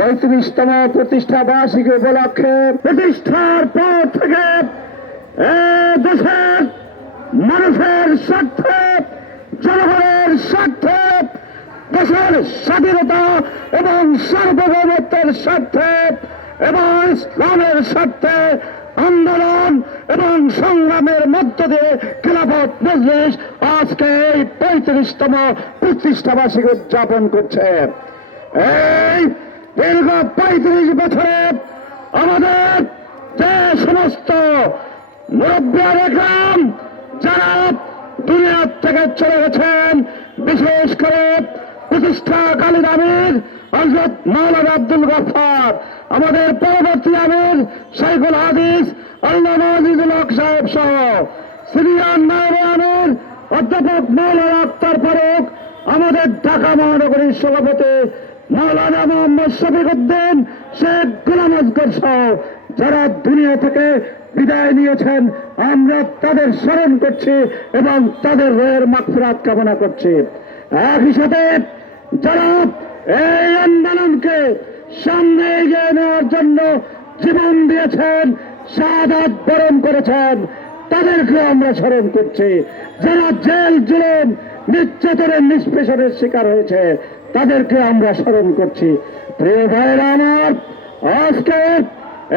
35তম প্রতিষ্ঠা বার্ষিকী উপলক্ষে প্রতিষ্ঠার পর থেকে দেশের মানুষের স্বার্থে, জনগণের স্বার্থে, দেশের স্বাধীনতা এবং সার্বভৌমত্বের স্বার্থে এবং ইসলামের স্বার্থে আন্দোলন এবং সংগ্রামের মধ্য দিয়ে খেলাফত মজলিস আজকে এই 35তম প্রতিষ্ঠা বার্ষিকী উদযাপন করছে। এই দীর্ঘ 35 বছরে আমাদের যে সমস্ত মুরব্বিয়ার একরাম যারা দুনিয়া থেকে চলে গেছেন, বিশেষ করে প্রতিষ্ঠাকালীন আমির হযরত মাওলানা আব্দুল গফফার, আমাদের পরবর্তী আমির শাইখুল হাদিস আল্লামা আজিজুল হক সাহেব সহ সিনিয়র নায়েব আমির অধ্যাপক মাওলানা আক্তার ফারুক, আমাদের ঢাকা মহানগরীর সভাপতি মাওলানা মোহাম্মদ শফিকুদ্দিন, শেখ গোলাম আসগর সহ যারা দুনিয়া থেকে বিদায় নিয়েছেন, আমরা তাদের স্মরণ করছি এবং তাদের রোহের মাগফিরাত কামনা করছি। একই সাথে যারা এই আন্দোলনকে সামনে এগিয়ে নেওয়ার জন্য জীবন দিয়েছেন, শাহাদাত বরণ করেছেন, তাদেরকে আমরা স্মরণ করছি। যারা জেল জুলুম নির্যাতনের নিষ্পেষণের শিকার হয়েছে, তাদেরকে আমরা স্মরণ করছি। প্রিয় ভাইয়েরা আমার, আজকে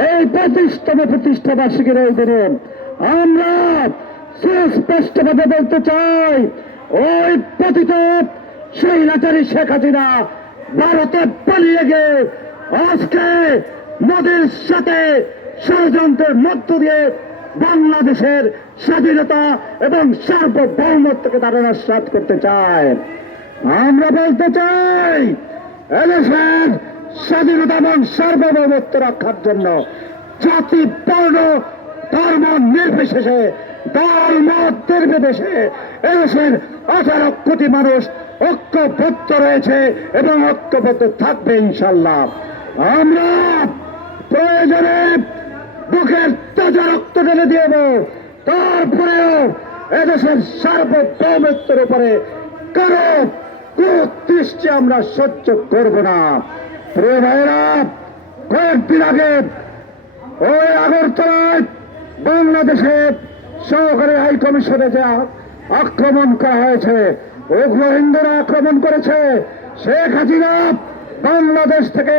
এই 35তম প্রতিষ্ঠা বার্ষিকীর এই দিনে আমরা সুস্পষ্টভাবে বলতে চাই, ওই পতিত স্বৈরাচারী শেখ হাসিনা ভারতে পালিয়ে গিয়ে আজকে মোদির সাথে ষড়যন্ত্রের মধ্য দিয়ে বাংলাদেশের স্বাধীনতা এবং সার্বভৌমত্বকে তারা নস্যাৎ করতে চায়। আমরা বলতে চাই, এদেশের স্বাধীনতা এবং সার্বভৌমত্ব রক্ষার জন্য জাতি, বর্ণ, ধর্ম নির্বিশেষে, দল মত নির্বিশেষে এদেশের 18 কোটি মানুষ ঐক্যবদ্ধ রয়েছে এবং ঐক্যবদ্ধ থাকবে ইনশাল্লাহ। আমরা প্রয়োজনে বুকের তাজা রক্ত ঢেলে দিব, তারপরেও এদেশের সার্বভৌমত্বের উপরে কারো কুদৃষ্টি আমরা সহ্য করব না। প্রিয় ভাইয়েরা, কয়েকদিন আগে ওই আগরতলায় বাংলাদেশের সহকারী হাই কমিশনে যে আক্রমণ করা হয়েছে, উগ্র হিন্দুরা আক্রমণ করেছে, শেখ হাসিনা বাংলাদেশ থেকে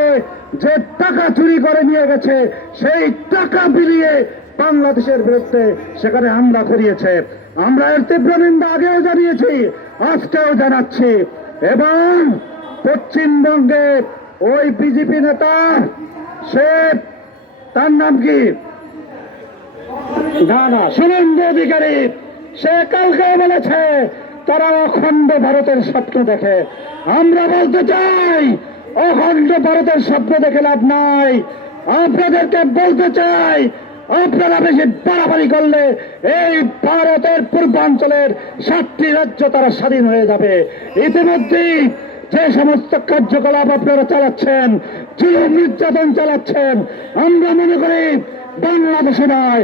যে টাকা চুরি করে নিয়ে গেছে, সেই টাকা বিলিয়ে বাংলাদেশের বিরুদ্ধে সেখানে হামলা করিয়েছে। আমরা এর তীব্র নিন্দা আগেও জানিয়েছি, আজকেও জানাচ্ছি। এবং পশ্চিমবঙ্গে ওই বিজেপি নেতা, সে তার নাম কি, শুভেন্দু অধিকারী, সে কালকে বলেছে তারা অখণ্ড ভারতের স্বপ্ন দেখে। আমরা বলতে চাই, অখণ্ড ভারতের স্বপ্ন দেখে লাভ নাই। আপনাদেরকে বলতে চাই, আপনারা বেশি বাড়াবাড়ি করলে এই ভারতের পূর্বাঞ্চলের 7টি রাজ্য তারা স্বাধীন হয়ে যাবে। ইতিমধ্যেই যে সমস্ত কার্যকলাপ আপনারা চালাচ্ছেন, জুলুম নির্যাতন চালাচ্ছেন, আমরা মনে করি বাংলাদেশে নয়,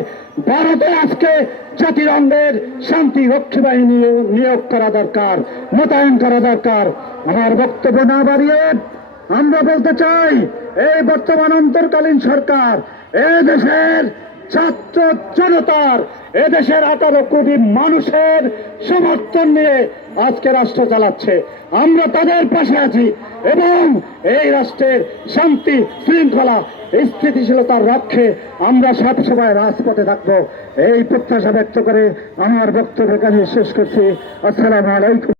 ভারতে আজকে জাতিরঙ্গের শান্তি রক্ষী বাহিনী নিয়োগ করা দরকার, মোতায়েন করা দরকার। আমার বক্তব্য না বাড়িয়ে আমরা বলতে চাই, এই বর্তমান অন্তর্কালীন সরকার এদেশের ছাত্র জনতার, এদেশের 18 কোটি মানুষের সমর্থন নিয়ে আজকে রাষ্ট্র চালাচ্ছে। আমরা তাদের পাশে আছি এবং এই রাষ্ট্রের শান্তি শৃঙ্খলা স্থিতিশীলতার রক্ষে আমরা সবসময় রাজপথে থাকবো, এই প্রত্যাশা ব্যক্ত করে আমার বক্তব্য এখানে শেষ করছি। আসসালামু আলাইকুম।